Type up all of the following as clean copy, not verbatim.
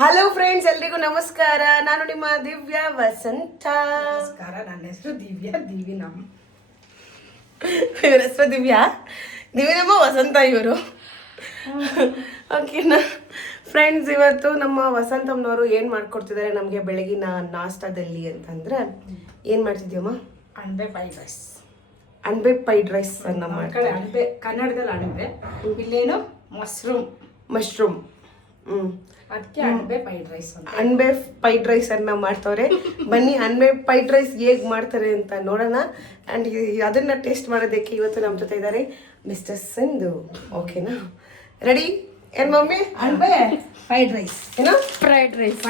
Hello friends, ಎಲ್ರಿಗೂ ನಮಸ್ಕಾರ. ನಾನು ನಿಮ್ಮ ದಿವ್ಯಾ ವಸಂತ. ನಮಸ್ಕಾರ, ನನ್ನ ಹೆಸರು ದಿವ್ಯಾ. ಇವ್ರ ಹೆಸರು ದಿವ್ಯನಮ್ಮ ವಸಂತ ಇವರು. ಓಕೆನಾ ಫ್ರೆಂಡ್ಸ್, ಇವತ್ತು ನಮ್ಮ ವಸಂತಮ್ಮನವರು ಏನು ಮಾಡ್ಕೊಡ್ತಿದ್ದಾರೆ ನಮಗೆ ಬೆಳಗಿನ ನಾಷ್ಟದಲ್ಲಿ ಅಂತಂದ್ರೆ ಏನು ಮಾಡ್ತಿದ್ಯಮ್ಮ? ಅಣಬೆ ಫ್ರೈಡ್ ರೈಸ್. ಅಣಬೆ ಫ್ರೈಡ್ ರೈಸ್ ಅನ್ನ ಮಾಡ್ತಾರೆ. ಅಣಬೆ ಕನ್ನಡದಲ್ಲಿ ಅಣಬೆ, ಇಲ್ಲೇನು ಮಶ್ರೂಮ್. ಅದಕ್ಕೆ ಅಣಬೆ ಫ್ರೈಡ್ ರೈಸ್. ಅಣಬೆ ಫ್ರೈಡ್ ರೈಸ್ ಅನ್ನ ಮಾಡ್ತವ್ರೆ. ಬನ್ನಿ ಅಣಬೆ ಫ್ರೈಡ್ ರೈಸ್ ಹೇಗೆ ಮಾಡ್ತಾರೆ ಅಂತ ನೋಡೋಣ. ಆ್ಯಂಡ್ ಅದನ್ನ ಟೇಸ್ಟ್ ಮಾಡೋದಕ್ಕೆ ಇವತ್ತು ನಮ್ಮ ಜೊತೆ ಇದ್ದಾರೆ ಮಿಸ್ಟರ್ ಸಿಂಧು. ಓಕೆನಾ, ರೆಡಿ? ಏನು ಮಮ್ಮಿ? ಅಣಬೆ ಫ್ರೈಡ್ ರೈಸ್. ಏನೋ ಫ್ರೈಡ್ ರೈಸ್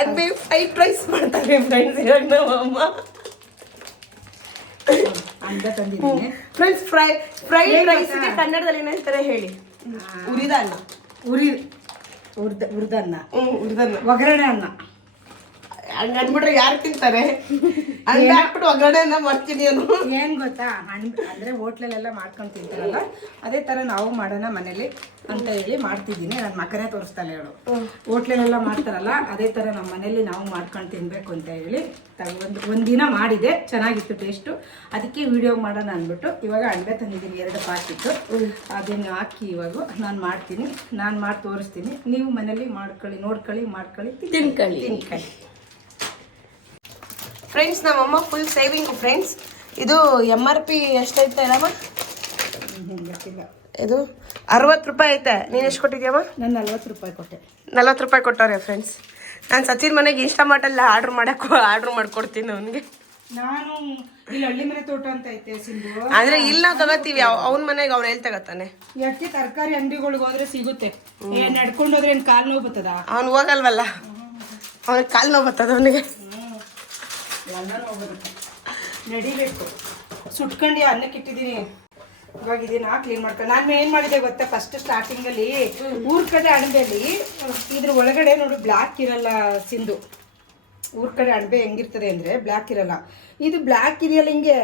ಅಣಬೆ ಫ್ರೈಡ್ ರೈಸ್ ಮಾಡ್ತಾರೆ ಫ್ರೆಂಡ್ಸ್. ಇವಾಗ ನಮ್ಮ ಅಮ್ಮ ಅಣಬೆ ತಂದಿದ್ದೀನಿ ಫ್ರೆಂಡ್ಸ್. ಫ್ರೈಡ್ ರೈಸ್ಗೆ ಕನ್ನಡದಲ್ಲಿ ಏನಂತಾರೆ ಹೇಳಿ? ಉರಿದ ಅನ್ನ. ಹುರಿದನ್ನ, ಉರಿದನ್ನ, ಒಗ್ಗರಣೆ ಅನ್ನ. ಹಂಗ ಅಂದ್ಬಿಟ್ರೆ ಯಾರು ತಿಂತಾರೆ? ಹಂಗ ಹಾಕ್ಬಿಟ್ಟು ಒಗ್ಗರಣೆ ಅನ್ನ ಮಾಡ್ತೀನಿ ಅನ್ನು. ಏನ್ ಗೊತ್ತಾ, ಅಣಬೆ ಅಂದ್ರೆ ಹೋಟ್ಲಲ್ಲೆಲ್ಲ ಮಾಡ್ಕೊಂಡು ತಿಂತಾರಲ್ಲ, ಅದೇ ತರ ನಾವು ಮಾಡೋಣ ಮನೇಲಿ ಅಂತ ಹೇಳಿ ಮಾಡ್ತಿದ್ದೀನಿ. ನನ್ನ ಮಕ್ಕನೇ ತೋರಿಸ್ತಾಳೆ ಹೇಳು. ಹೋಟ್ಲಲ್ಲೆಲ್ಲ ಮಾಡ್ತಾರಲ್ಲ, ಅದೇ ತರ ನಮ್ಮ ಮನೇಲಿ ನಾವು ಮಾಡ್ಕೊಂಡು ತಿನ್ಬೇಕು ಅಂತ ಹೇಳಿ ಒಂದಿನ ಮಾಡಿದೆ. ಚೆನ್ನಾಗಿತ್ತು ಟೇಸ್ಟು. ಅದಕ್ಕೆ ವಿಡಿಯೋ ಮಾಡೋಣ ಅಂದ್ಬಿಟ್ಟು ಇವಾಗ ಅಣಬೆ ತಂದಿದ್ದೀನಿ 2 ಪ್ಯಾಕೆಟು. ಅದನ್ನು ಹಾಕಿ ಇವಾಗ ನಾನು ಮಾಡ್ತೀನಿ. ನಾನು ಮಾಡಿ ತೋರಿಸ್ತೀನಿ. ನೀವು ಮನೇಲಿ ನೋಡ್ಕೊಳ್ಳಿ ತಿನ್ಕೊಳ್ಳಿ. ಫ್ರೆಂಡ್ಸ್, ನಮ್ಮಮ್ಮ ಫುಲ್ ಸೇವಿಂಗ್ ಫ್ರೆಂಡ್ಸ್. ಇದು MRP ಎಷ್ಟೈತೆ ಅಲ್ಲಮ್ಮ? ಗೊತ್ತಿಲ್ಲ. ಇದು 60 ರೂಪಾಯಿ ಐತೆ. ನೀನು ಎಷ್ಟು ಕೊಟ್ಟಿದ್ಯಮ್ಮ? ನಾನು 40 ರೂಪಾಯಿ ಕೊಟ್ಟೆ. 40 ರೂಪಾಯಿ ಕೊಟ್ಟವ್ರೆ ಫ್ರೆಂಡ್ಸ್. ನಾನು ಸಚಿನ್ ಮನೆಗೆ ಇನ್ಸ್ಟಾಮಾರ್ಟಲ್ಲಿ ಆರ್ಡ್ರ್ ಮಾಡ್ಕೊಡ್ತೀನಿ ಅವನಿಗೆ. ನಾನು ಇಲ್ಲಿ ಹಳ್ಳಿ ಮನೆ ತೋಟ ಅಂತ ಐತೆ ಸಿಂಧು. ಅಂದ್ರೆ ಇಲ್ಲಿ ನಾವು ತಗೋತೀವಿ, ಅವ್ನ ಮನೆಗೆ ಅವ್ನು ಎಲ್ಲಿ ತಗೋತಾನೆ? ಯಾಕೆ ತರಕಾರಿ ಅಂಗಡಿಗಳಿಗೆ ಹೋದ್ರೆ ಸಿಗುತ್ತೆ. ನಡ್ಕೊಂಡು ಹೋದ್ರೆ ಏನ್ ಕಾಲ್ ನೋವು ಬರ್ತದ? ಅವ್ನು ಹೋಗಲ್ವಲ್ಲ, ಅವ್ನಿಗೆ ಕಾಲು ನೋವು ಬರ್ತದ ಅವನಿಗೆ. ಎಲ್ಲ ನೋವು ಬರುತ್ತೆ. ನಡಿಬೇಕು. ಸುಟ್ಕೊಂಡು ಅನ್ನಕ್ಕೆ ಇಟ್ಟಿದ್ದೀನಿ. ಇವಾಗ ಇದನ್ನ ಕ್ಲೀನ್ ಮಾಡ್ಕೊಂಡು ನಾನು ಏನು ಮಾಡಿದೆ ಗೊತ್ತಾ? ಫಸ್ಟ್ ಸ್ಟಾರ್ಟಿಂಗಲ್ಲಿ ಊರ್ ಕಡೆ ಅಣಬೆಲಿ ಇದ್ರ ಒಳಗಡೆ ನೋಡು ಬ್ಲ್ಯಾಕ್ ಇರಲ್ಲ ಸಿಂಧು. ಊರ್ ಕಡೆ ಅಣಬೆ ಹೆಂಗಿರ್ತದೆ ಅಂದ್ರೆ ಬ್ಲ್ಯಾಕ್ ಇರಲ್ಲ. ಇದು ಬ್ಲ್ಯಾಕ್ ಇದೆಯಲ್ಲ ಹಿಂಗೆ,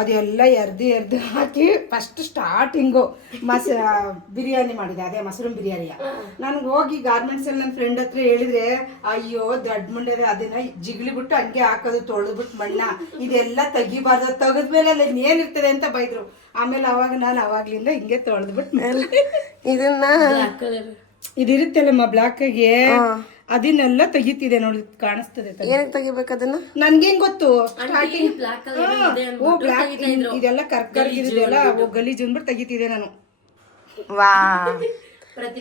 ಅದೆಲ್ಲ ಎರ್ದು ಹಾಕಿ ಫಸ್ಟ್ ಸ್ಟಾರ್ಟಿಂಗು ಬಿರಿಯಾನಿ ಮಾಡಿದೆ. ಅದೇ ಮಶ್ರೂಮ್ ಬಿರಿಯಾನಿಯ. ನನಗೆ ಹೋಗಿ ಗಾರ್ಮೆಂಟ್ಸ್ ಅಲ್ಲಿ ನನ್ನ ಫ್ರೆಂಡ್ ಹತ್ರ ಹೇಳಿದ್ರೆ, ಅಯ್ಯೋ ದೊಡ್ಡ ಮುಂಡೆ ಅದನ್ನ ಜಿಗ್ಲಿ ಬಿಟ್ಟು ಹಂಗೆ ಹಾಕೋದು, ತೊಳೆದ್ಬಿಟ್ಟು ಮಣ್ಣ ಇದೆಲ್ಲ ತೆಗಿಬಾರ್ದು, ತೆಗೆದ್ಮೇಲೆ ಅಲ್ಲಿ ಏನಿರ್ತದೆ ಅಂತ ಬೈದ್ರು. ಆಮೇಲೆ ನಾನು ಅವಾಗ್ಲಿಂದ ಹಿಂಗೆ ತೊಳೆದ್ಬಿಟ್ಟು ಮೇಲೆ ಇದನ್ನ ಇದಿರುತ್ತಲ್ಲಮ್ಮ ಬ್ಲ್ಯಾಕ್ಗೆ ಅದನ್ನೆಲ್ಲ ತೆಗಿತಿದೆ ನೋಡಿ, ಕಾಣಿಸ್ತದೆ. ಏನಕ್ಕೆ ತೆಗಿಬೇಕು ಅದನ್ನ? ನನ್ಗೇನ್ ಗೊತ್ತು? ಸ್ಟಾರ್ಟಿಂಗ್ ಇದೆಲ್ಲ ಕರ್ಕರ್ಗಿದೆಲ್ಲ ಗಲೀಜ್ ಅಂದ್ಬಿಟ್ಟು ತೆಗಿತಿದೆ ನಾನು. ವಾ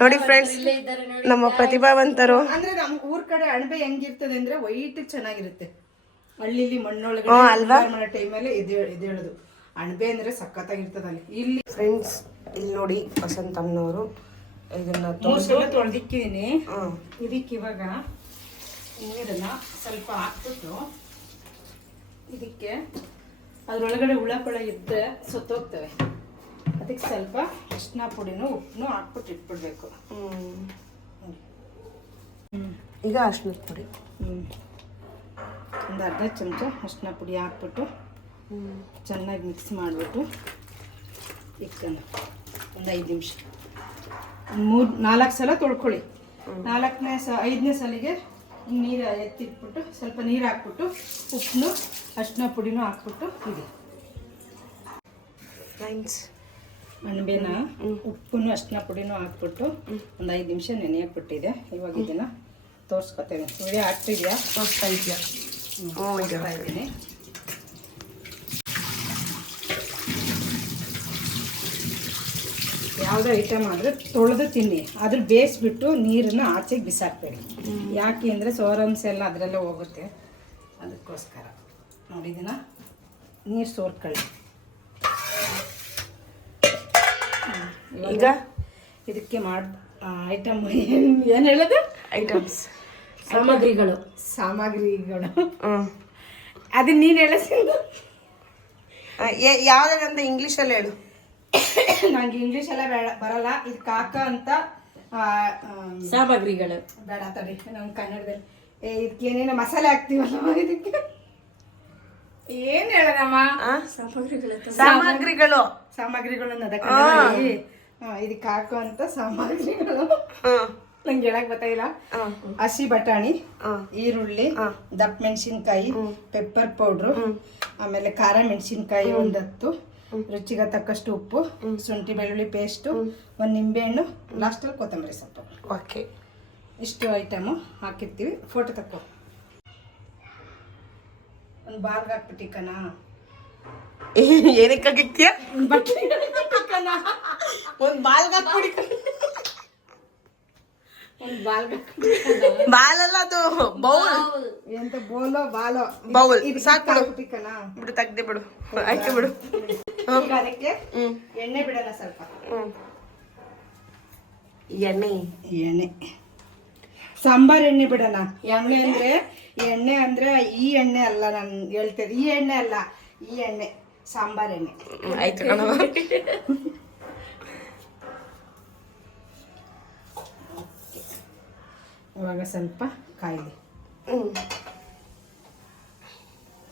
ನೋಡಿ ಫ್ರೆಂಡ್ಸ್, ನಮ್ಮ ಪ್ರತಿಭಾವಂತರು. ಅಂದ್ರೆ ನಮ್ ಊರ್ ಕಡೆ ಅಣಬೆ ಹೆಂಗಿರ್ತದೆ ಅಂದ್ರೆ ವೈಟ್ ಚೆನ್ನಾಗಿರುತ್ತೆ. ಹಳ್ಳಿಲಿ ಮಣ್ಣೊಳಗಡೆ ಟೈಮಲ್ಲಿ ಎದ್ದೇಳುದು. ಅಣಬೆ ಅಂದ್ರೆ ಸಖತ್ತಾಗಿರ್ತದೆ ಅಲ್ಲಿ. ಇಲ್ಲಿ ಫ್ರೆಂಡ್ಸ್, ಇಲ್ಲಿ ನೋಡಿ ವಸಂತಮ್ಮನವರು ಇದನ್ನ ತೊಳೆದಿಕ್ಕಿದೀನಿ. ಇದಕ್ಕೆ ಇವಾಗ ನೀರನ್ನ ಸ್ವಲ್ಪ ಹಾಕ್ಬಿಟ್ಟು ಇದಕ್ಕೆ ಅದ್ರೊಳಗಡೆ ಹುಳ ಇದ್ದರೆ ಸತ್ತೋಗ್ತವೆ. ಅದಕ್ಕೆ ಸ್ವಲ್ಪ ಅರಿಶಿನ ಪುಡಿನೂ ಉಪ್ಪನ್ನು ಹಾಕ್ಬಿಟ್ಟು ಇಟ್ಬಿಡ್ಬೇಕು. ಈಗ ಅರಿಶಿನದ ಪುಡಿ ಒಂದು ಅರ್ಧ ಚಮಚ ಅರಿಶಿನ ಪುಡಿ ಹಾಕ್ಬಿಟ್ಟು ಚೆನ್ನಾಗಿ ಮಿಕ್ಸ್ ಮಾಡಿಬಿಟ್ಟು ಇಟ್ಕೊಂಡು ಒಂದು 5 ನಿಮಿಷ 3-4 ಸಲ ತೊಳ್ಕೊಳ್ಳಿ. 5ನೇ ಸಲಿಗೆ ನೀರು ಎತ್ತಿಟ್ಬಿಟ್ಟು ಸ್ವಲ್ಪ ನೀರು ಹಾಕ್ಬಿಟ್ಟು ಉಪ್ಪನ್ನು ಅರಿಶಿನ ಪುಡಿನೂ ಹಾಕ್ಬಿಟ್ಟು ಇದೆ ಫ್ರೆಂಡ್ಸ್. ಅಣಬೆನ ಉಪ್ಪನ್ನು ಅರಿಶಿನ ಪುಡಿನೂ ಹಾಕ್ಬಿಟ್ಟು ಒಂದು 5 ನಿಮಿಷ ನೆನೆಯಾಕ್ಬಿಟ್ಟಿದೆ. ಇವಾಗ ಇದನ್ನು ತೋರಿಸ್ಕೊತೇವೆ. ವಿಡಿಯೋ ಹಾಕ್ತಿದ್ಯಾ? ತೋರಿಸ್ತಾ ಇದೆಯಾ? ಇದ್ದೀನಿ. ಯಾವುದೇ ಐಟಮ್ ಆದರೆ ತೊಳೆದು ತಿನ್ನಿ. ಅದ್ರ ಬೇಯಿಸ್ಬಿಟ್ಟು ನೀರನ್ನು ಆಚೆಗೆ ಬಿಸಾಕ್ಬೇಡಿ. ಯಾಕೆ ಅಂದರೆ ಸೋರಂಶ ಎಲ್ಲ ಅದರಲ್ಲೇ ಹೋಗುತ್ತೆ. ಅದಕ್ಕೋಸ್ಕರ ನೋಡಿ ಇದನ್ನು ನೀರು ಸೋರ್ಕೊಳ್ಳಿ. ಈಗ ಇದಕ್ಕೆ ಐಟಮ್ ಏನು ಹೇಳೋದು? ಐಟಮ್ಸ್ ಸಾಮಗ್ರಿಗಳು ಅದನ್ನ ನೀನು ಹೇಳೋದು ಯಾವುದಂತ ಇಂಗ್ಲೀಷಲ್ಲಿ ಹೇಳು. ನಂಗೆ ಇಂಗ್ಲೀಷ್ ಎಲ್ಲ ಬರಲ್ಲ. ಇದಕ್ಕೆ ಅಂತ ಸಾಮಗ್ರಿಗಳು ಬೇಡ ತಡಿ. ನಮ್ಮ ಕನ್ನಡದಲ್ಲಿ ಇದಕ್ಕೆ ಏನೇನೋ ಮಸಾಲೆ ಹಾಕ್ತೀವಲ್ಲ, ಇದಕ್ಕೆ ಏನ್ ಹೇಳದಮ್ಮ? ಸಾಮಗ್ರಿಗಳು ಇದಕ್ಕೆ ಹಾಕುವಂತ ಸಾಮಗ್ರಿಗಳು ನಂಗೆ ಹೇಳಕ್ ಗೊತ್ತಾಗಿಲ್ಲ. ಹಸಿ ಬಟಾಣಿ, ಈರುಳ್ಳಿ, ದಪ್ಪ ಮೆಣಸಿನ್ಕಾಯಿ, ಪೆಪ್ಪರ್ ಪೌಡ್ರು, ಆಮೇಲೆ ಖಾರ ಮೆಣಸಿನ್ಕಾಯಿ 10, ರುಚಿಗೆ ತಕ್ಕಷ್ಟು ಉಪ್ಪು, ಶುಂಠಿ ಬೆಳ್ಳುಳ್ಳಿ ಪೇಸ್ಟು, ಒಂದು ನಿಂಬೆಹಣ್ಣು, ಲಾಸ್ಟಲ್ಲಿ ಕೊತ್ತಂಬರಿ ಸೊಪ್ಪು. ಓಕೆ, ಇಷ್ಟು ಐಟಮು ಹಾಕಿರ್ತೀವಿ. ಫೋಟೋ ತಕ್ಕೋ. ಒಂದು ಬಾಲ್ಗೆ ಹಾಕ್ಬಿಟ್ಟಿಕನ, ಏನಕ್ಕೆ ಹಾಕಿಕ್ತೀಯ? ಬಟ್ಟೆ ಒಂದು ಬಾಲ್ಗೆ ಹಾಕ್ಬಿಡಿ. ಒಂದು ಬಾಲ್ಗೆ ಬಾಲಲ್ಲ ಅದು, ಬೌಲ್. ಎಂತ ಬೋಲೋ ಬಾಲೋ ಬೌಲ್ ಇದು ಸಾಕು ಬಿಡು. ಹಾಕ್ಬಿಟ್ಟಿಕನ. ಬಿಡು, ತೆಗ್ದೆ ಬಿಡು, ಆಯ್ತು ಬಿಡು. ಈಗ ಅದಕ್ಕೆ ಎಣ್ಣೆ ಬಿಡೋಣ ಸ್ವಲ್ಪ. ಎಣ್ಣೆ ಸಾಂಬಾರ್ ಎಣ್ಣೆ ಬಿಡೋಣ. ಎಣ್ಣೆ ಅಂದ್ರೆ ಈ ಎಣ್ಣೆ ಅಲ್ಲ, ನಾನು ಹೇಳ್ತೇನೆ. ಈ ಎಣ್ಣೆ ಅಲ್ಲ, ಈ ಎಣ್ಣೆ ಸಾಂಬಾರ್ ಎಣ್ಣೆ. ಆಯ್ತು ಕಣವ. ಇವಾಗ ಸ್ವಲ್ಪ ಕಾಯಿಲೆ.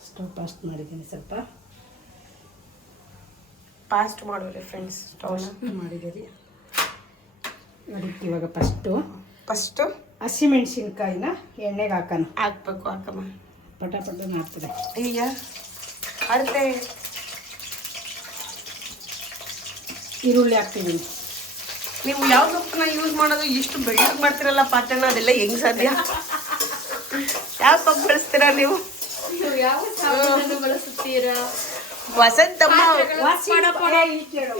ಸ್ಟವ್ ಫಾಸ್ಟ್ ಮಾಡಿದ್ದೀನಿ, ಸ್ವಲ್ಪ ಫಾಸ್ಟ್ ಮಾಡೋರಿ ಫ್ರೆಂಡ್ಸ್. ಮಾಡಿದ್ದೀರಿ. ಅದಕ್ಕೆ ಇವಾಗ ಫಸ್ಟು ಹಸಿ ಮೆಣಸಿನ್ಕಾಯಿನ ಎಣ್ಣೆಗೆ ಹಾಕೋಣ. ಹಾಕ್ಬೇಕು, ಹಾಕಮ್ಮ. ಪಟ ಮಾಡ್ತದೆ. ಈಗ ಅರ್ತೆ ಈರುಳ್ಳಿ ಹಾಕ್ತಿದ್ದೀನಿ. ನೀವು ಯಾವ ಸೊಪ್ಪನ್ನ ಯೂಸ್ ಮಾಡೋದು? ಇಷ್ಟು ಬೆಳ್ಳಗೆ ಮಾಡ್ತಿರಲ್ಲ ಪಾತ್ರೆನ, ಅದೆಲ್ಲ ಹೆಂಗ್ ಸಾಧ್ಯ? ಯಾವ ಸೊಪ್ಪು ಬಳಸ್ತೀರಾ ನೀವು? ಯಾವ ಸಾಬೂನನ್ನು ಬಳಸುತ್ತೀರಾ? ವಸಂತಮ್ಮ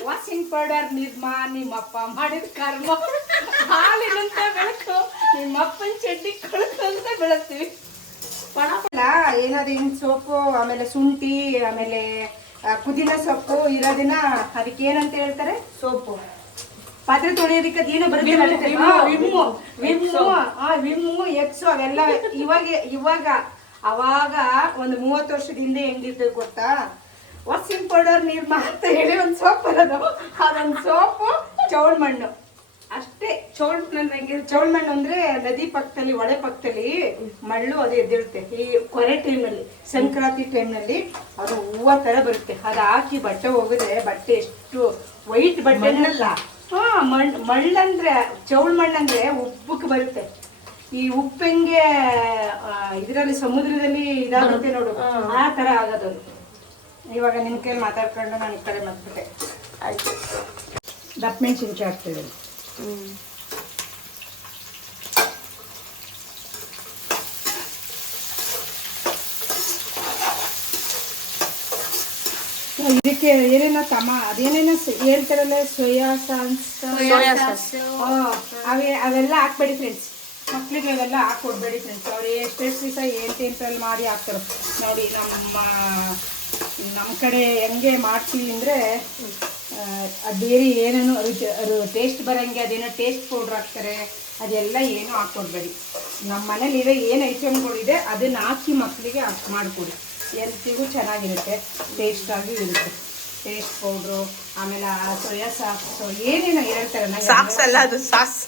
ವಾಷಿಂಗ್ ಪೌಡರ್ ನಿರ್ಮಾ ನಿಮ್ಮಪ್ಪ ಮಾಡಿದ ಕರ್ಮ. ಹಾಲಿನಂತ ಬೆಳಕು ನಿಮ್ಮಪ್ಪನ ಚಡ್ಡಿ ಕಳಕು ಅಂತ ಬೆಳೆಸ್ತೀವಿ. ಪಣಪಲ್ಲ ಏನಾದ್ರು ಇನ್ ಸೊಪ್ಪು, ಆಮೇಲೆ ಶುಂಠಿ, ಆಮೇಲೆ ಪುದೀನ ಸೊಪ್ಪು ಇರೋದಿನ ಅದಕ್ಕೆ ಏನಂತ ಹೇಳ್ತಾರೆ? ಸೋಪು. ಪಾತ್ರೆ ತೊಳೆಯೋದಕ್ಕೆ ಅದೇನೋ ಬರುತ್ತೆ, ವಿಮ್ಮು, ಎಕ್ಸು, ಅವೆಲ್ಲ ಇವಾಗ ಅವಾಗ ಒಂದು 30 ವರ್ಷದ ಹಿಂದೆ ಹೆಂಗಿರ್ತದೆ ಗೊತ್ತಾ? ವಾಷಿಂಗ್ ಪೌಡರ್ ನಿರ್ಮಾ ಅಂತ ಹೇಳಿ ಒಂದು ಸೋಪ್ ಬರೋದು. ಅದೊಂದು ಸೋಪು, ಚೌಳ್ ಮಣ್ಣು ಅಷ್ಟೇ. ಚೌಳ್ ಮಣ್ಣು ಅಂದ್ರೆ ನದಿ ಪಕ್ಕದಲ್ಲಿ, ಹೊಳೆ ಪಕ್ಕದಲ್ಲಿ ಮಳ್ಳು ಅದು ಎದ್ದಿರುತ್ತೆ. ಈ ಕೊರೆ ಟೈಮ್ನಲ್ಲಿ, ಸಂಕ್ರಾಂತಿ ಟೈಮ್ನಲ್ಲಿ ಅದು ಹೂವು ತರ ಬರುತ್ತೆ. ಅದು ಹಾಕಿ ಬಟ್ಟೆ ಹೋಗಿದ್ರೆ ಬಟ್ಟೆ ಎಷ್ಟು ವೈಟ್ ಬಟ್ಟೆನಲ್ಲ. ಮಳ್ಳಂದ್ರೆ ಚೌಳ್ ಮಣ್ಣಂದ್ರೆ ಉಪ್ಪಕ್ಕೆ ಬರುತ್ತೆ. ಈ ಉಪ್ಪು ಹೆಂಗೆ ಇದರಲ್ಲಿ ಸಮುದ್ರದಲ್ಲಿ ಇದಾಗುತ್ತೆ ನೋಡು, ಆ ತರ ಆಗೋದು. ಇವಾಗ ನಿನ್ ಕೈಲಿ ಮಾತಾಡ್ಕೊಂಡು ನಾನು ಈ ಕಡೆ ಮತ್ಬಿಟ್ಟೆ. ಆಯ್ತು. ದಪ್ಪ ಮೆಣಸಿನ್ಕಾಯಿ ಹಾಕ್ತಿದ್ದೀನಿ. ಇದಕ್ಕೆ ಏನೇನೋ ಅದೇನೇನೋ ಹೇಳ್ತಾರಲ್ಲ, ಸೋಯಾ ಸಾಸ್, ಅವೆಲ್ಲ ಹಾಕ್ಬೇಡಿ ಫ್ರೆಂಡ್ಸ್. ಮಕ್ಳಿಗೆ ಅವೆಲ್ಲ ಹಾಕ್ಕೊಡ್ಬೇಡಿ ಫ್ರೆಂಡ್ಸ್. ಅವ್ರು ಎಷ್ಟೆಷ್ಟು ದಿವಸ ಏನ್ತೆಂಟ್ರಲ್ಲಿ ಮಾಡಿ ಹಾಕ್ತಾರೋ ನೋಡಿ. ನಮ್ಮ ಕಡೆ ಹೆಂಗೆ ಮಾಡ್ತೀವಿ ಅಂದರೆ, ಅದು ಬೇರೆ ಏನೇನೋ ಟೇಸ್ಟ್ ಬರೋಂಗೆ ಅದೇನೋ ಟೇಸ್ಟ್ ಪೌಡ್ರ್ ಹಾಕ್ತಾರೆ. ಅದೆಲ್ಲ ಏನೂ ಹಾಕ್ಕೊಡ್ಬೇಡಿ. ನಮ್ಮ ಮನೇಲಿ ಇರೋ ಏನು ಐಟಮ್ಗಳಿದೆ ಅದನ್ನು ಹಾಕಿ ಮಕ್ಕಳಿಗೆ ಮಾಡಿಕೊಡಿ. ಎಲ್ತಿಗೂ ಚೆನ್ನಾಗಿರುತ್ತೆ, ಟೇಸ್ಟಾಗಿ ಇರುತ್ತೆ. ಟೇಸ್ಟ್ ಪೌಡ್ರು, ಆಮೇಲೆ ಸೋಯಾ ಸಾಕ್ಸು, ಏನೇನೋ ಹೇಳ್ತಾರೆ. ಸಾಕ್ಸ್ ಅಲ್ಲ, ಅದು ಸಾಸ್.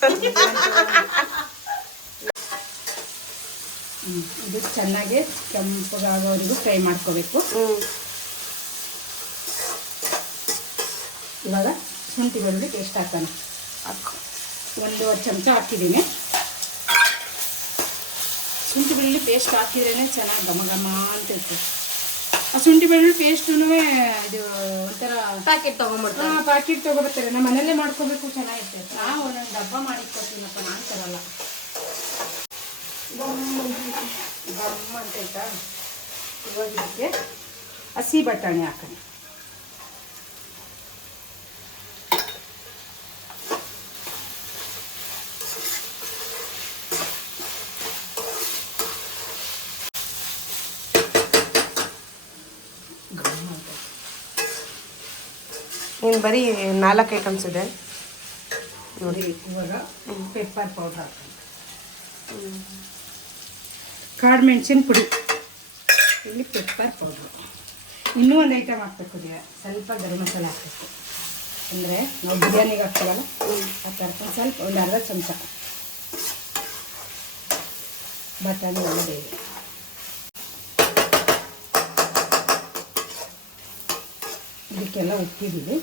ಇದು ಚೆನ್ನಾಗಿ ಕೆಂಪಗಾಗೋವರೆಗೂ ಫ್ರೈ ಮಾಡ್ಕೋಬೇಕು. ಇವಾಗ ಶುಂಠಿ ಬೆಳ್ಳುಳ್ಳಿ ಪೇಸ್ಟ್ ಹಾಕೋಣ. 1 ಚಮಚ ಹಾಕಿದ್ದೀನಿ. ಶುಂಠಿ ಬೆಳ್ಳುಳ್ಳಿ ಪೇಸ್ಟ್ ಹಾಕಿದ್ರೇ ಚೆನ್ನಾಗಿ ಘಮ ಘಮ ಅಂತ ಇರ್ತದೆ. ಆ ಶುಂಠಿ ಬೆಳ್ಳುಳ್ಳಿ ಪೇಸ್ಟೂ ಇದು ಒಂಥರ ಪ್ಯಾಕೆಟ್ ತೊಗೊಂಡ್ಬಿಡ್ತಾರೆ. ಪ್ಯಾಕೆಟ್ ತೊಗೊಬರ್ತಾರೆ. ನಮ್ಮ ಮನೆಯಲ್ಲೇ ಮಾಡ್ಕೋಬೇಕು, ಚೆನ್ನಾಗಿರ್ತದೆ. ನಾವು ಒಂದೊಂದು ಡಬ್ಬ ಮಾಡಿಕೊಡ್ತೀನಪ್ಪ, ನಾನು ತರಲ್ಲ. ಗಮ್ಮ ಅಂತ ಆಯ್ತಾ? ಇವಾಗ ಇದಕ್ಕೆ ಹಸಿ ಬಟಾಣಿ ಹಾಕೋಣ. ಇನ್ನು ಬರೀ 4 ಐಟಮ್ಸ್ ಇದೆ ನೋಡಿ. ಇವಾಗ ಪೆಪ್ಪರ್ ಪೌಡರ್ ಹಾಕೋಣ. ಕಾಳು ಮೆಣಸಿನ ಪುಡಿ, ಇಲ್ಲಿ ಪೆಪ್ಪರ್ ಪೌಡ್ರು. ಇನ್ನೂ ಒಂದು ಐಟಮ್ ಹಾಕ್ಬೇಕು, ಸ್ವಲ್ಪ ಗರಂ ಮಸಾಲೆ ಹಾಕಬೇಕು. ಅಂದರೆ ನಾವು ಬಿರಿಯಾನಿಗೆ ಹಾಕ್ತಾವಲ್ಲ ಆ ಥರ ಸ್ವಲ್ಪ ಒಂದು ಅರ್ಧ ಚಮಚ. ಬಟಾಣಿ ಎಲ್ಲ ಬೇರೆ. ಇದಕ್ಕೆಲ್ಲ ಉಪ್ಪಿದ್ದೀವಿ,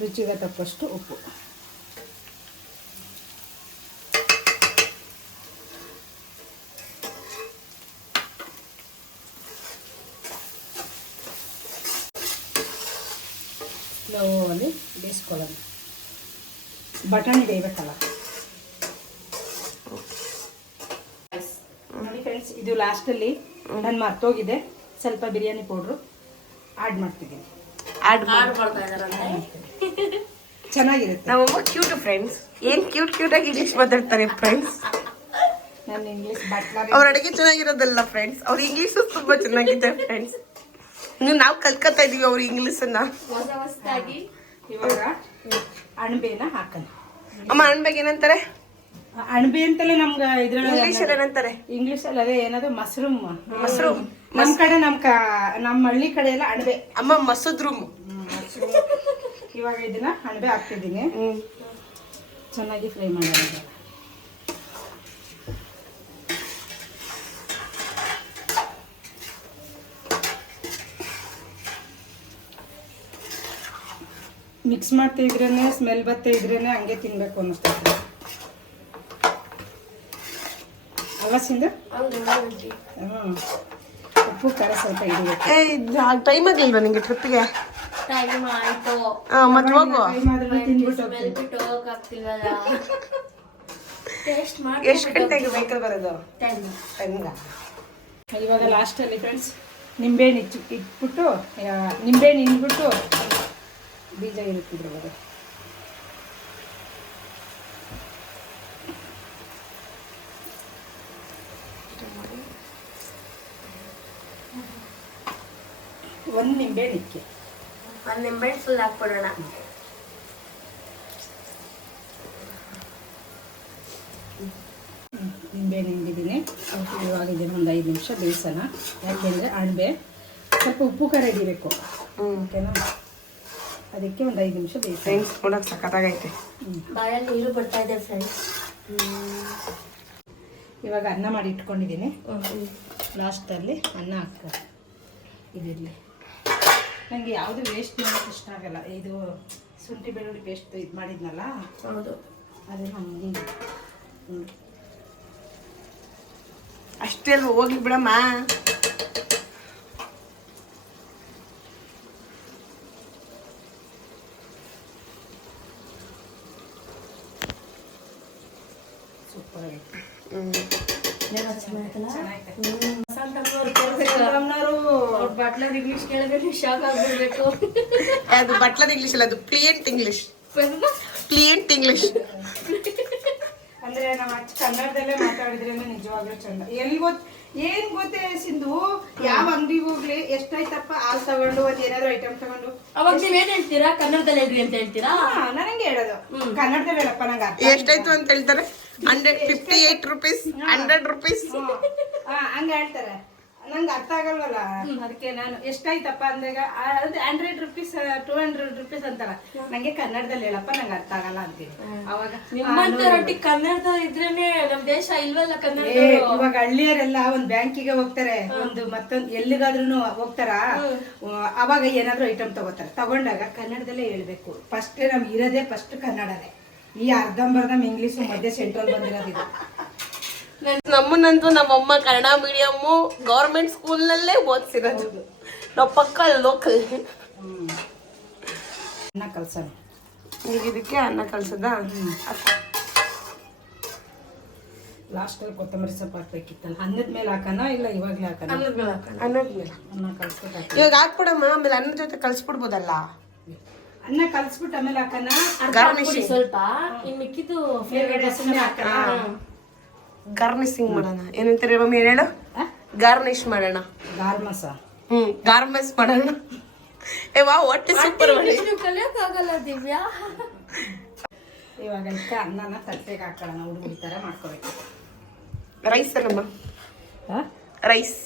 ರುಚಿಗೆ ತಕ್ಕಷ್ಟು ಉಪ್ಪು. ಸ್ಲೋಲಿ ಬೇಯಿಸ್ಕೊಳ್ಳೋದು. ಬಟಾಣಿ ಬೇಯಬೇಕಲ್ಲ. ನೋಡಿ ಫ್ರೆಂಡ್ಸ್, ಇದು ಲಾಸ್ಟಲ್ಲಿ ನಾನು ಮರ್ತೋಗಿದೆ, ಸ್ವಲ್ಪ ಬಿರಿಯಾನಿ ಪೌಡ್ರು ಆ್ಯಡ್ ಮಾಡ್ತಿದ್ದೀನಿ. ಚೆನ್ನಾಗಿರುತ್ತೆ. ನಮ್ಮಮ್ಮ ಕ್ಯೂಟ್ ಫ್ರೆಂಡ್ಸ್. ಏನ್ ಕ್ಯೂಟ್ ಆಗಿ ಇಂಗ್ಲಿಷ್ ಮಾತಾಡ್ತಾರೆ ಫ್ರೆಂಡ್ಸ್. ನನ್ನ ಇಂಗ್ಲೀಷ್ ಬಟ್ಲರ್ ಅವ್ರ ಅಡುಗೆ ಚೆನ್ನಾಗಿರೋದಲ್ಲ ಫ್ರೆಂಡ್ಸ್, ಅವ್ರ ಇಂಗ್ಲಿಷ್ ತುಂಬಾ ಚೆನ್ನಾಗಿದೆ ಫ್ರೆಂಡ್ಸ್. ನಾವು ಕಲ್ಕತ್ತಾ ಇದೀವಿ ಅವ್ರ ಇಂಗ್ಲಿಷನ್ನ. ಹೊಸದಾಗಿ ಇವಾಗ ಅಣಬೆನ ಹಾಕೋಣ. ಅಮ್ಮ ಅಣ್ಬೆಗೆ ಏನಂತಾರೆ? ಅಣಬೆ ಅಂತಲೇ ನಮ್ಗೆ ಇಂಗ್ಲಿಷ್ ಅಲ್ಲಿ ಏನಂತಾರೆ? ಇಂಗ್ಲೀಷಲ್ಲಿ ಅದೇ ಏನದು ಮಶ್ರೂಮ್. ಮಶ್ರೂಮ್ ನಮ್ಮ ಕಡೆ ನಮ್ಮ ಹಳ್ಳಿ ಕಡೆ ಎಲ್ಲ ಅಣಬೆ. ಅಮ್ಮ ಮಸೂದ್ ರೂಮ್. ಇವಾಗ ಇದನ್ನ ಅಣಬೆ ಹಾಕ್ತಿದ್ದೀನಿ. ಚೆನ್ನಾಗಿ ಫ್ರೈ ಮಾಡೋದು. ಮಿಕ್ಸ್ ಮಾಡ್ತಾ ಇದ್ರೇನೆ ಸ್ಮೆಲ್ ಬರ್ತಾ ಇದ್ರೇನೆ ಹಂಗೆ ತಿನ್ಬೇಕು ಅನ್ನಿಸ್ತದೆ ಅಲ್ವಾ ಸಿಂಧು? ಉಪ್ಪು ಖಾರ ಸ್ವಲ್ಪ ಹಿಡಿಬೇಕು. ಟೈಮ್ ಆಗಿಲ್ವಾ ನಿಂಗೆ ಟ್ರಿಪ್ಗೆ? ಟೈಮ್ ಆಯ್ತು, ಮತ್ತೆ ಹೋಗು. ಬಿಟ್ಟು ಹೋಗಕ್ಕಾಗ್ತಿಲ್ವಲ್ಲ. ಟೇಸ್ಟ್ ಮಾಡಿ. ಎಷ್ಟು ಗಂಟೆಗೆ ವೆಹಿಕಲ್ ಬರೋದು? 10. ಇವಾಗ ಲಾಸ್ಟಲ್ಲಿ ಫ್ರೆಂಡ್ಸ್ ನಿಂಬೆಹಣ್ಣು ಇಟ್ಬಿಟ್ಟು ನಿಂಬೆಹಣ್ಣು ಹಿಂಡ್ಬಿಟ್ಟು ಬೀಜ ಇರುತ್ತಿದ್ರು ಅವರು. ಒಂದು ನಿಂಬೆಹಣ್ಣು ಇಕ್ಕಿ. ಒಂದು ನಿಂಬೆಹಣ್ಣು ಫುಲ್ ಹಾಕ್ಬಿಡೋಣ. ನಿಂಬೆಹಣ್ಣು ಹಿಂಡಿದ್ದೀನಿ. ಇವಾಗ ಇದನ್ನು ಒಂದು 5 ನಿಮಿಷ ಬೇಯಿಸೋಣ. ಯಾಕೆಂದರೆ ಅಣಬೆ ಸ್ವಲ್ಪ ಉಪ್ಪು ಖಾರ ಹಿಡಿಬೇಕು. ಓಕೆನಾ? ಅದಕ್ಕೆ ಒಂದು 5 ನಿಮಿಷ ಬೇಯಿಸಿ. ಫ್ರೆಂಡ್ಸ್ ನೋಡಕ್ ಸಖತ್ತಾಗೈತೆ. ಬಾಯಲ್ಲಿ ನೀರು ಬರ್ತಾ ಇದೆ ಫ್ರೆಂಡ್ಸ್. ಇವಾಗ ಅನ್ನ ಮಾಡಿ ಇಟ್ಕೊಂಡಿದ್ದೀನಿ. ಲಾಸ್ಟಲ್ಲಿ ಅನ್ನ ಹಾಕ. ಇದಿರಲಿ. ನನಗೆ ಯಾವುದು ವೇಸ್ಟ್ ಮಾಡೋಕ್ಕೆ ಇಷ್ಟ ಆಗಲ್ಲ. ಇದು ಶುಂಠಿ ಬೆಳ್ಳುಳ್ಳಿ ಪೇಸ್ಟ್ ಇದು ಮಾಡಿದ್ನಲ್ಲ, ಹೌದು, ಅದೇ ನಮ್ಗೆ ಅಷ್ಟೇ ಅಲ್ವ, ಹೋಗ್ಲಿ ಬಿಡಮ್ಮ. ಸೂಪರ್ ಆಗಿದೆ. ಬಟ್ಲರ್ ಇಂಗ್ಲಿಷ್ ಕೇಳಿದ್ರೆ ಶಾಕ್ ಆಗ್ಬಿಡ್ಬೇಕು. ಅದು ಬಟ್ಲರ್ ಇಂಗ್ಲಿಷ್ ಅಲ್ಲ, ಅದು ಪ್ಲಿಯೆಂಟ್ ಇಂಗ್ಲಿಷ್. ಪ್ಲಿಯೆಂಟ್ ಇಂಗ್ಲಿಷ್ ಅಂದ್ರೆ ನಾವು ಅಚ್ಚ ಕನ್ನಡದಲ್ಲೇ ಮಾತಾಡಿದ್ರೆ ನಿಜವಾಗ್ಲೂ ಚಂದ. ಏನ್ ಗೊತ್ತೇ ಸಿಂಧು, ಯಾವ ಅಂಗಡಿಗೆ ಹೋಗ್ಲಿ ಎಷ್ಟಾಯ್ತಪ್ಪ ಹಾಲು ತಗೊಂಡು ಒಂದ್ ಏನಾದ್ರು ಐಟಮ್ ತಗೊಂಡು ಅವಾಗ ನೀವೇನ್ ಹೇಳ್ತೀರಾ? ಕನ್ನಡದಲ್ಲಿ ಹೇಳ್ರಿ ಅಂತ ಹೇಳ್ತೀರಾ? ನನಗೆ ಹೇಳೋದು ಕನ್ನಡದಲ್ಲಿ ಹೇಳಪ್ಪ, ನಂಗೆ ಅರ್ಥ. ಎಷ್ಟಾಯ್ತು ಅಂತ ಹೇಳ್ತಾರೆ? 158 rupees, 100 rupees. ಹಂಗ ಹೇಳ್ತಾರೆ, ನಂಗೆ ಅರ್ಥ ಆಗಲ್ವಲ್ಲ. ಅದಕ್ಕೆ ನಾನು ಎಷ್ಟಾಯ್ತಪ್ಪ ಅಂದಾಗ 100 rupees 200 rupees ಅಂತಾರ. ನಂಗೆ ಕನ್ನಡದಲ್ಲಿ ಹೇಳಪ್ಪ, ನಂಗೆ ಅರ್ಥ ಆಗಲ್ಲ ಅಂತೀನಿ. ಅವಾಗ ನಿಮ್ಮಂತ ರೊಟ್ಟಿ ಕನ್ನಡದ ಇದ್ರೇನೆ ನಮ್ ದೇಶ ಇಲ್ವಲ್ಲ. ಕನ್ನಡ ಇವಾಗ ಹಳ್ಳಿಯರೆಲ್ಲ ಒಂದ್ ಬ್ಯಾಂಕಿಗೆ ಹೋಗ್ತಾರೆ, ಒಂದು ಮತ್ತೊಂದು ಎಲ್ಲಿಗಾದ್ರೂ ಹೋಗ್ತಾರ, ಅವಾಗ ಏನಾದ್ರು ಐಟಮ್ ತಗೊಂಡಾಗ ಕನ್ನಡದಲ್ಲೇ ಹೇಳ್ಬೇಕು. ಫಸ್ಟ್ ನಮ್ಗೆ ಇರೋದೇ ಫಸ್ಟ್ ಕನ್ನಡನೇ. ಈ ಅರ್ಧಂಬರ್ಧಂ ಇಂಗ್ಲೀಷು ಮಧ್ಯೆ ಸೆಂಟ್ರಲ್ ಬಂದಿರೋದಿದೆ. ನಮ್ಮನ್ನಂತೂ ನಮ್ಮಮ್ಮ ಕನ್ನಡ ಮೀಡಿಯಮ್ಮು ಗೌರ್ಮೆಂಟ್ ಸ್ಕೂಲ್ನಲ್ಲೇ ಓದಿಸಿರೋದು. ನಾವು ಪಕ್ಕ ಲೋಕಲ್. ಅನ್ನ ಕಲ್ಸೋಣ. ಈಗ ಇದಕ್ಕೆ ಅನ್ನ ಕಲ್ಸದ. ಲಾಸ್ಟಲ್ಲಿ ಕೊತ್ತಂಬರಿ ಸೊಪ್ಪು ಹಾಕ್ಬೇಕಿತ್ತಲ್ಲ. ಅನ್ನದ ಮೇಲೆ ಹಾಕೋಣ ಇಲ್ಲ ಇವಾಗಲೇ ಹಾಕೋಣ? ಅನ್ನದ ಮೇಲೆ ಅನ್ನ ಕಲ್ಸ್ಬೇಕು. ಇವಾಗ ಹಾಕ್ಬಿಡಮ್ಮ, ಆಮೇಲೆ ಅನ್ನದ ಜೊತೆ ಕಲ್ಸ್ಬಿಡ್ಬೋದಲ್ಲ. ಅನ್ನ ಕಲ್ಸ್ಬಿಟ್ಟು ಆಮೇಲೆ ಹಾಕೋಣ. ಗಾರ್ನಿಶಿಂಗ್ ಸ್ವಲ್ಪ ಇನ್ ಮಿಕ್ಕಿದ್ದು ಹಾಕೋಣ. ಗಾರ್ನಿಶಿಂಗ್ ಮಾಡೋಣ. ಏನಂತಾರೆ ಮಮ್ಮಿ? ಹೇಳು. ಗಾರ್ನಿಶ್ ಮಾಡೋಣ. ಗಾರ್ಮಸ. ಗಾರ್ಮೆಸ್ ಮಾಡೋಣ. ಏ ವಾ, ಹೊಟ್ಟೆ ಸೂಪರ್. ಕಲಿಯಕ್ಕಾಗಲ್ಲ ದಿವ್ಯಾ. ಇವಾಗ ಇದಕ್ಕೆ ಅನ್ನನ ತಟ್ಟೆಗೆ ಹಾಕೋಣ. ಹುಡುಗಿ ಥರ ಮಾಡ್ಕೋಬೇಕು. ರೈಸ್ ಅಲ್ಲಮ್ಮ, ರೈಸ್.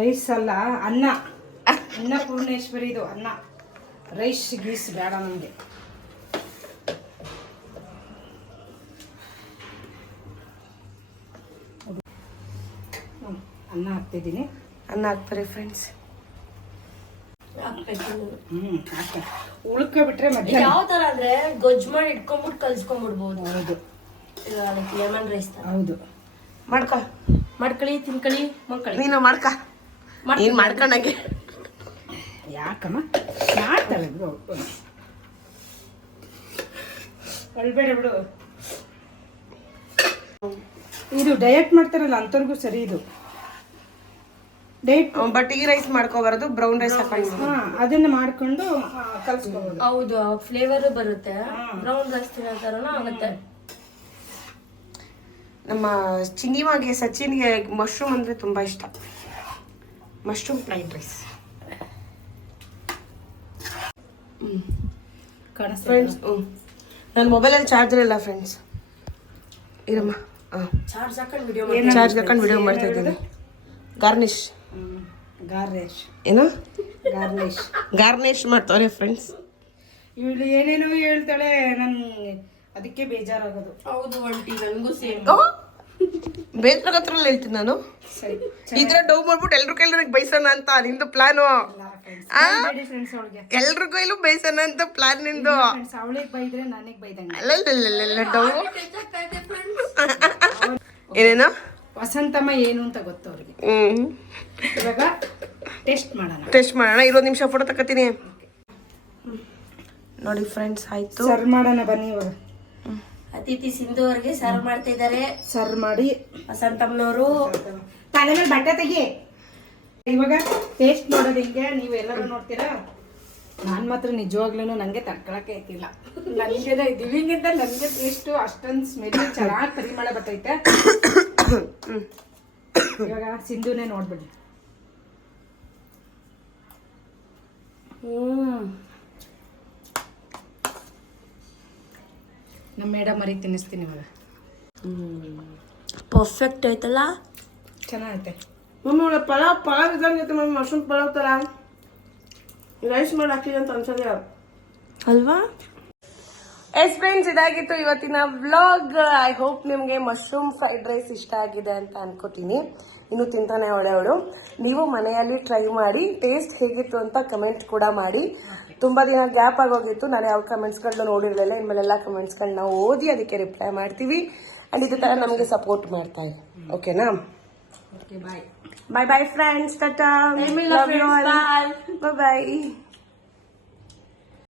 ರೈಸ್ ಅಲ್ಲ, ಅನ್ನ. ಅನ್ನ ಪೂರ್ಣೇಶ್ವರಿ ಇದು ಅನ್ನ. ರೈಸ್ ಗೀಸ್ ಬೇಡ ನಮಗೆ. ಅನ್ನ ಹಾಕ್ತಿದ್ದೀನಿ. ಅನ್ನ ಹಾಕ್ತಾರೆ ಫ್ರೆಂಡ್ಸ್. ಹಾಕ್ತಾರೆ. ಉಳ್ಕೊಬಿಟ್ರೆ ಮಧ್ಯಾಹ್ನ ಯಾವ ತರ ಅಂದ್ರೆ ಗೊಜ್ಜು ಮಾಡಿ ಇಟ್ಕೊಂಡ್ಬಿಟ್ಟು ಕಲ್ಸ್ಕೊಂಡ್ಬಿಡ್ಬೋದು. ಹೌದು, ಲೆಮನ್ ರೈಸ್ ತರ. ಹೌದು. ಮಾಡ್ಕೊ, ಮಾಡ್ಕೊಳ್ಳಿ, ತಿನ್ಕೊಳ್ಳಿ, ಮಕ್ಕಳಿ. ನೀನು ಮಾಡ್ಕ. ನೀನು ಮಾಡ್ಕೊಂಡಂಗೆ ಯಾಕಮ್ಮ ಮಾಡ್ತಾಳೆ. ಅಳ್ಬೇಡ ಬಿಡು. ಇದು ಡಯಟ್ ಮಾಡ್ತಾರಲ್ಲ ಅಂಥವ್ರಿಗೂ ಸರಿ ಇದು ಡಯಟ್. ಬಟ್ ಈ ರೈಸ್ ಮಾಡ್ಕೋಬಾರದು, ಬ್ರೌನ್ ರೈಸ್ ಹಾಕೊಂಡು. ಅದನ್ನ ಮಾಡ್ಕೊಂಡು ಕಲ್ಸ್ಕೋಬಹುದು. ಹೌದು ಫ್ಲೇವರ್ ಬರುತ್ತೆ, ಬ್ರೌನ್ ರೈಸ್ ತಿನ್ನೋ ಥರನೂ ಆಗುತ್ತೆ. ನಮ್ಮ ಚಿನ್ನಿವಾಗೆ ಸಚಿನ್ಗೆ ಮಶ್ರೂಮ್ ಅಂದರೆ ತುಂಬ ಇಷ್ಟ. Mushroom fried rice. ಫ್ರೆಂಡ್ಸ್ ನನ್ನ ಮೊಬೈಲಲ್ಲಿ ಚಾರ್ಜರ್ ಇಲ್ಲ ಫ್ರೆಂಡ್ಸ್. ಇರಮ್ಮ. ಚಾರ್ಜ್ ಹಾಕೊಂಡು ವಿಡಿಯೋ ಚಾರ್ಜ್ ಹಾಕೊಂಡು ವಿಡಿಯೋ ಮಾಡ್ತಾ ಇದ್ದೀನಿ. ಗಾರ್ನಿಶ್ ಏನು ಗಾರ್ನಿಶ್ ಮಾಡ್ತಾವ್ರೆ ಫ್ರೆಂಡ್ಸ್. ಇವಳು ಏನೇನೋ ಹೇಳ್ತಾಳೆ, ನನ್ ಅದಕ್ಕೆ ಬೇಜಾರಾಗೋದು. ಹೌದು ಆಂಟಿ, ನನಗೂ ಸೇಮ್. ಬೇಜಾರ ಹತ್ರಲ್ಲ ಹೇಳ್ತೀನಿ ನಾನು. ಈ ತರ ಡೌ ಮಾಡ್ಬಿಟ್ಟು ಎಲ್ರು ಕೈಲಿ ನನಗೆ ಬೈಸೋಣ ಅಂತ ನಿಂದು ಪ್ಲಾನು. ಎಲ್ರ ಕೈಲೂ ಬೈಸೋಣ ಅಂತ ಪ್ಲಾನ್ ನಿಂದು. ಅವಳಿಗೆ ಬೈದ್ರೆ ನನಗೆ ಬೈದಂಗೆ. ಅಲ್ಲ ಡೌ ಏನೇನೋ ವಸಂತಮ್ಮ ಏನು ಅಂತ ಗೊತ್ತು ಅವ್ರಿಗೆ. ಇವಾಗ ಟೆಸ್ಟ್ ಮಾಡೋಣ. ಇರೋ ನಿಮಿಷ ಫೋಟೋ ತಗೋತೀನಿ. ನೋಡಿ ಫ್ರೆಂಡ್ಸ್, ಆಯ್ತು ಸರ್ವ್ ಮಾಡೋಣ ಬನ್ನಿ. ಇವಾಗ ಅತಿಥಿ ಸಿಂಧು ಅವ್ರಿಗೆ ಸರ್ವ್ ಮಾಡ್ತಾ ಇದ್ದಾರೆ. ಸರ್ವ್ ಮಾಡಿ ವಸಂತಮ್ಮನವರು ತಲೆ ಮೇಲೆ ಬಟ್ಟೆ ತೆಗಿ. ಇವಾಗ ಟೇಸ್ಟ್ ನೋಡೋದು ಹಿಂಗೆ, ನೀವು ಎಲ್ಲರೂ ನೋಡ್ತೀರಾ. ನಾನು ಮಾತ್ರ ನಿಜವಾಗ್ಲೂ ನನಗೆ ತಡ್ಕೊಳಕ್ಕೆ ಐತಿಲ್ಲ. ನನಗೆ ದಿವಿಂಗಿಂತ ನನಗೆ ಟೇಸ್ಟು ಅಷ್ಟೊಂದು ಸ್ಮೆಲ್ ಚೆನ್ನಾಗಿ ಪರಿಮಳ ಬರ್ತೈತೆ. ಇವಾಗ ಸಿಂಧುನೇ ನೋಡ್ಬಿಡಿ. ನಮ್ಮ ಮೇಡಮ್ ಮರಿ ತಿನ್ನಿಸ್ತೀನಿ ಇವಾಗ. ಪರ್ಫೆಕ್ಟ್ ಆಯ್ತಲ್ಲ, ಚೆನ್ನಾಗೈತೆ. ಮಮ್ಮಿ ಪಲಾವ್ ಇದ್ದಂಗೆ ಮಮ್ಮಿ, ಮಶ್ರೂಮ್ ಪಲಾವ್ ಥರ ರೈಸ್ ಮಾಡಿ ಹಾಕಿದೆ ಅಂತ ಅನ್ಸೋದೇ ಅಲ್ವಾ? ಎಸ್ ಫ್ರೆಂಡ್ಸ್, ಇದಾಗಿತ್ತು ಇವತ್ತಿನ ವ್ಲಾಗ್. ಐ ಹೋಪ್ ನಿಮಗೆ ಮಶ್ರೂಮ್ ಫ್ರೈಡ್ ರೈಸ್ ಇಷ್ಟ ಆಗಿದೆ ಅಂತ ಅನ್ಕೋತೀನಿ. ಇನ್ನು ತಿಂತಾನೆ ಒಳ್ಳೆಯವಳು. ನೀವು ಮನೆಯಲ್ಲಿ ಟ್ರೈ ಮಾಡಿ ಟೇಸ್ಟ್ ಹೇಗಿತ್ತು ಅಂತ ಕಮೆಂಟ್ ಕೂಡ ಮಾಡಿ. ತುಂಬ ದಿನ ಗ್ಯಾಪ್ ಆಗೋಗಿತ್ತು, ನಾನು ಯಾವ ಕಮೆಂಟ್ಸ್ಗಳನ್ನ ನೋಡಿರಲಿಲ್ಲ. ಇನ್ಮೇಲೆಲ್ಲ ಕಮೆಂಟ್ಸ್ಗಳನ್ನ ಓದಿ ಅದಕ್ಕೆ ರಿಪ್ಲೈ ಮಾಡ್ತೀವಿ. ಆ್ಯಂಡ್ ಇದೇ ಥರ ನಮಗೆ ಸಪೋರ್ಟ್ ಮಾಡ್ತಾ ಇದೆ. ಓಕೆನಾ? Bye bye bye friends. ಟಾಟಾ. Love you all. Bye bye.